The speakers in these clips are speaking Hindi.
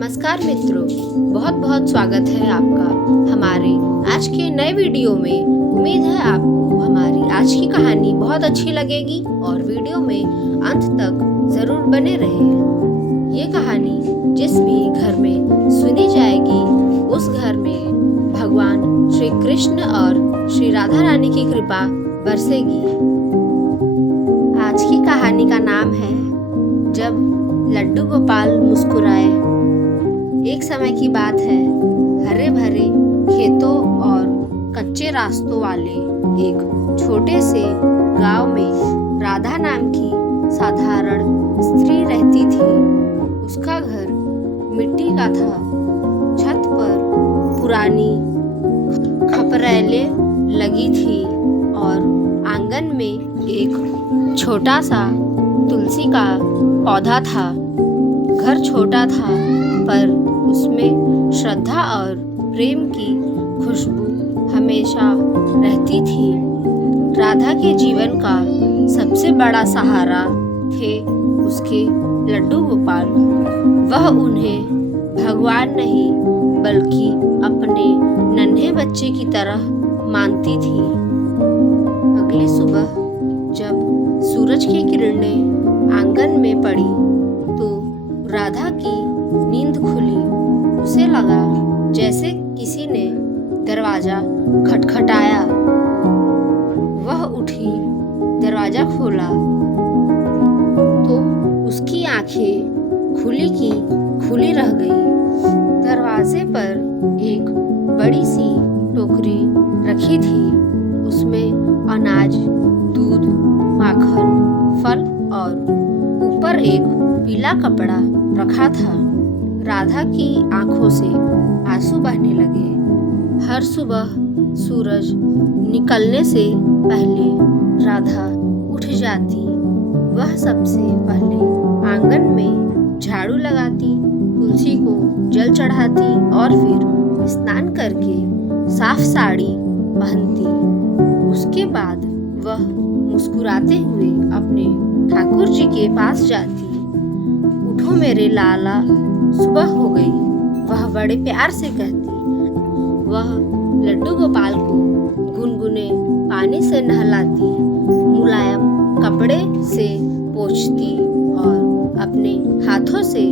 नमस्कार मित्रों, बहुत बहुत स्वागत है आपका हमारे आज के नए वीडियो में। उम्मीद है आपको हमारी आज की कहानी बहुत अच्छी लगेगी और वीडियो में अंत तक जरूर बने रहें। ये कहानी जिस भी घर में सुनी जाएगी उस घर में भगवान श्री कृष्ण और श्री राधा रानी की कृपा बरसेगी। आज की कहानी का नाम है जब लड्डू गोपाल मुस्कुराए। एक समय की बात है, हरे भरे खेतों और कच्चे रास्तों वाले एक छोटे से गांव में राधा नाम की साधारण स्त्री रहती थी। उसका घर मिट्टी का था। छत पर पुरानी खपरेले लगी थी और आंगन में एक छोटा सा तुलसी का पौधा था। घर छोटा था पर उसमें श्रद्धा और प्रेम की खुशबू हमेशा रहती थी। राधा के जीवन का सबसे बड़ा सहारा थे उसके लड्डू गोपाल। वह उन्हें भगवान नहीं बल्कि अपने नन्हे बच्चे की तरह मानती थी। अगली सुबह जब सूरज की किरणें आंगन में पड़ी तो राधा की नींद खुली। उसे लगा जैसे किसी ने दरवाजा खटखटाया। वह उठी, दरवाजा खोला तो उसकी आंखें खुली की खुली रह गई। दरवाजे पर एक बड़ी सी टोकरी रखी थी। उसमें अनाज, दूध, माखन, फल और ऊपर एक पीला कपड़ा रखा था। राधा की आंखों से आंसू बहने लगे। हर सुबह सूरज निकलने से पहले राधा उठ जाती। वह सबसे पहले आंगन में झाड़ू लगाती, तुलसी को जल चढ़ाती और फिर स्नान करके साफ साड़ी पहनती। उसके बाद वह मुस्कुराते हुए अपने ठाकुर जी के पास जाती। उठो मेरे लाला, सुबह हो गई, वह बड़े प्यार से कहती। वह लड्डू गोपाल को गुनगुने पानी से नहलाती, मुलायम कपड़े से पोंछती और अपने हाथों से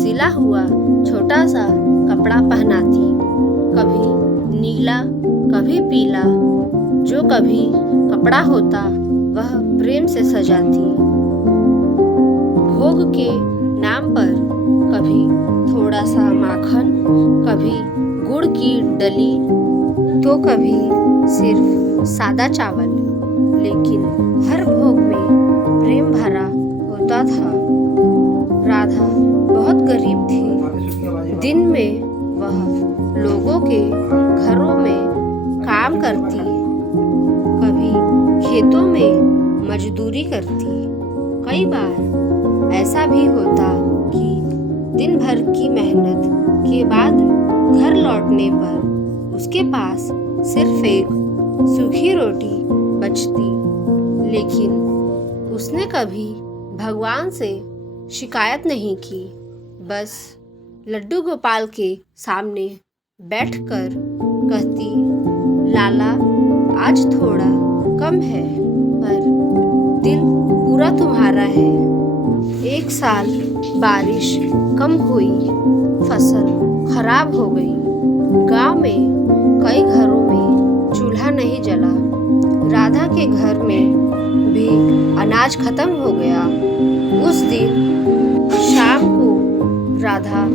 सिला हुआ छोटा सा कपड़ा पहनाती। कभी नीला, कभी पीला, जो कभी कपड़ा होता वह प्रेम से सजाती। भोग के नाम पर कभी थोड़ा सा माखन, कभी गुड़ की डली तो कभी सिर्फ सादा चावल, लेकिन हर भोग में प्रेम भरा होता था। राधा बहुत गरीब थी। दिन में वह लोगों के घरों में काम करती, कभी खेतों में मजदूरी करती। कई बार ऐसा भी होता कि दिन भर की मेहनत के बाद घर लौटने पर उसके पास सिर्फ एक सूखी रोटी बचती। लेकिन उसने कभी भगवान से शिकायत नहीं की। बस लड्डू गोपाल के सामने बैठकर कहती, लाला आज थोड़ा कम है पर दिल पूरा तुम्हारा है। एक साल बारिश कम हुई, फसल खराब हो गई। गांव में कई घरों में चूल्हा नहीं जला। राधा के घर में भी अनाज खत्म हो गया। उस दिन शाम को राधा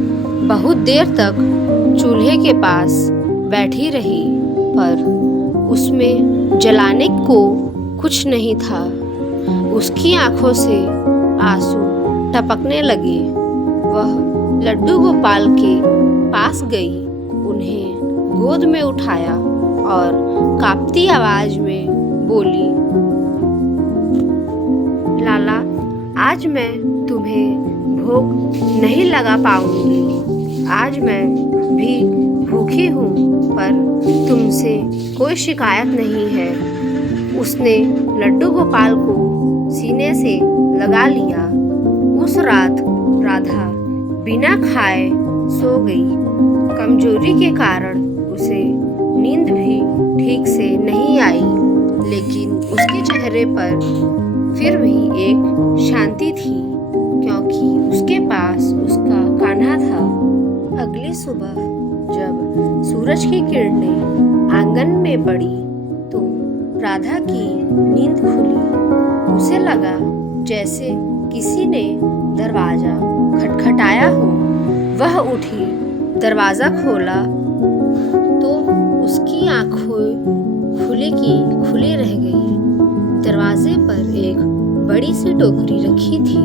बहुत देर तक चूल्हे के पास बैठी रही पर उसमें जलाने को कुछ नहीं था। उसकी आंखों से आंसू टपकने लगे। वह लड्डू गोपाल के पास गई, उन्हें गोद में उठाया और कांपती आवाज में बोली, लाला आज मैं तुम्हें भोग नहीं लगा पाऊंगी। आज मैं भी भूखी हूँ पर तुमसे कोई शिकायत नहीं है। उसने लड्डू गोपाल को सीने से लगा लिया। उस रात राधा बिना खाए सो गई। कमजोरी के कारण उसे नींद भी ठीक से नहीं आई, लेकिन उसके चेहरे पर फिर भी एक शांति थी, क्योंकि उसके पास उसका कान्हा था। अगली सुबह जब सूरज की किरणें आंगन में पड़ी तो राधा की नींद खुली। उसे लगा जैसे किसी ने दरवाजा खटखटाया हो। वह उठी, दरवाजा खोला तो उसकी आंखें खुली की खुली रह गई। दरवाजे पर एक बड़ी सी टोकरी रखी थी।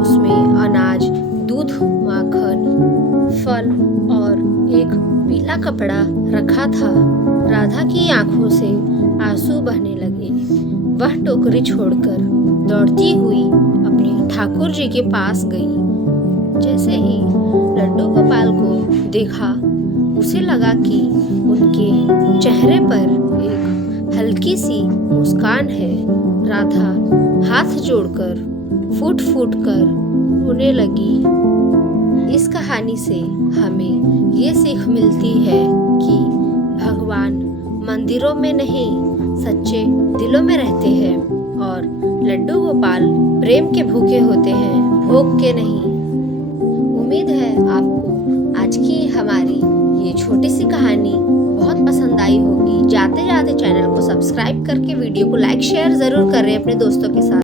उसमें अनाज, दूध, माखन, फल और एक पीला कपड़ा रखा था। राधा की आंखों से आंसू बहने लगे। वह टोकरी छोड़कर दौड़ती हुई अपने ठाकुर जी के पास गई। जैसे ही लड्डू गोपाल को देखा, उसे लगा कि उनके चेहरे पर एक हल्की सी मुस्कान है। राधा हाथ जोड़कर फूट फूट कर रोने लगी। इस कहानी से हमें ये सीख मिलती है कि भगवान मंदिरों में नहीं, सच्चे दिलों में रहते हैं और लड्डू गोपाल प्रेम के भूखे होते हैं, भोग के नहीं। उम्मीद है आपको आज की हमारी ये छोटी सी कहानी बहुत पसंद आई होगी। जाते जाते चैनल को सब्सक्राइब करके वीडियो को लाइक शेयर ज़रूर करें अपने दोस्तों के साथ।